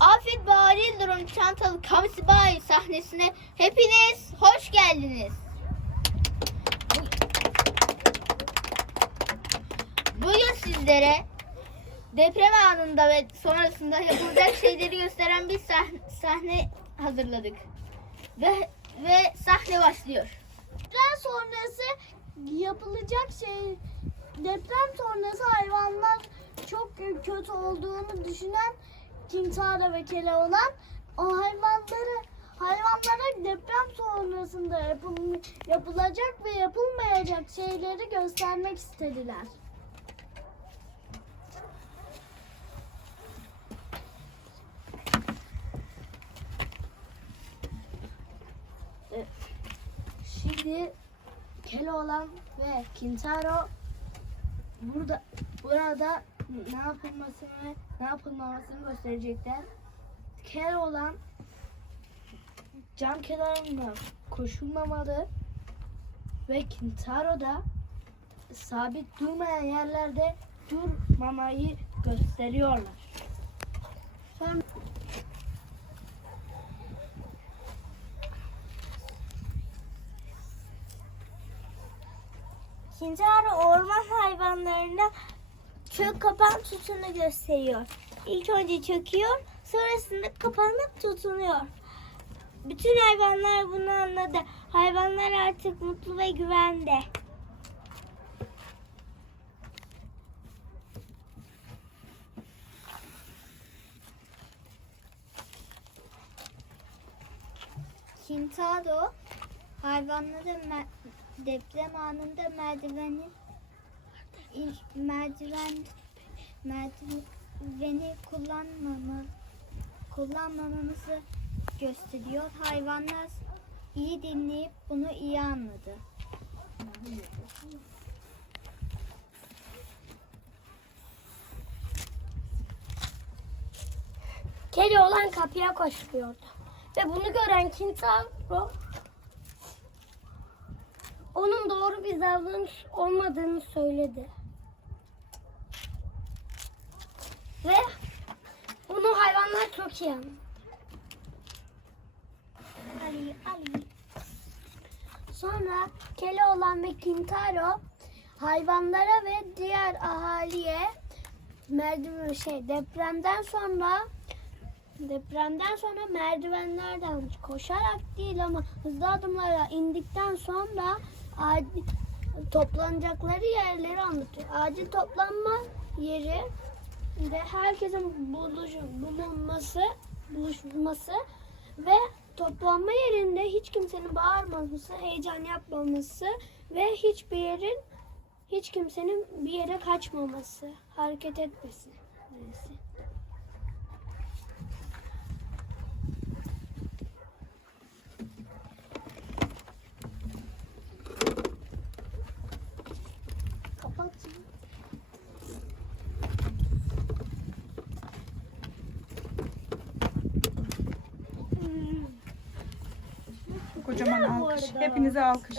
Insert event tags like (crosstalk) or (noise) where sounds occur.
Afet Bahari Durum Çantalı Kamsi Bay sahnesine hepiniz hoş geldiniz. Bugün sizlere deprem anında ve sonrasında yapılacak (laughs) şeyleri gösteren bir sahne, sahne hazırladık. Ve, ve sahne başlıyor. Deprem sonrası yapılacak şey, deprem sonrası hayvanlar çok kötü olduğunu düşünen Kintara ve Keloğlan o hayvanları hayvanlara deprem sonrasında yapıl- yapılacak ve yapılmayacak şeyleri göstermek istediler. E, Şimdi Keloğlan ve Kintaro burada burada ne yapılmasını ne yapılmamasını gösterecekler. Keloğlan cam kenarında koşulmamalı ve Kintaro da sabit durmayan yerlerde durmamayı gösteriyorlar. Sonra Kintaro orman hayvanlarına çök kapan tutunu gösteriyor. İlk önce çöküyor, sonrasında kapanıp tutunuyor. Bütün hayvanlar bunu anladı. Hayvanlar artık mutlu ve güvende. Kintaro hayvanları deprem anında merdiveni ilk merdiven merdiveni kullanmama kullanmamamızı gösteriyor. Hayvanlar iyi dinleyip bunu iyi anladı. Keloğlan kapıya koşuyordu. Ve bunu gören Kintaro onun doğru bir davranış olmadığını söyledi. Ve bunu hayvanlar çok iyi anladı. Ali, Ali. Sonra Keloğlan ve Kintaro hayvanlara ve diğer ahaliye merdiven şey depremden sonra depremden sonra merdivenlerden koşarak değil ama hızlı adımlarla indikten sonra acil toplanacakları yerleri anlatıyor. Acil toplanma yeri ve herkesin buluş, bulunması, buluşması ve toplanma yerinde hiç kimsenin bağırmaması, heyecan yapmaması ve hiçbir yerin hiç kimsenin bir yere kaçmaması, hareket etmesi. Neyse. Kocaman alkış. Hepinize alkış.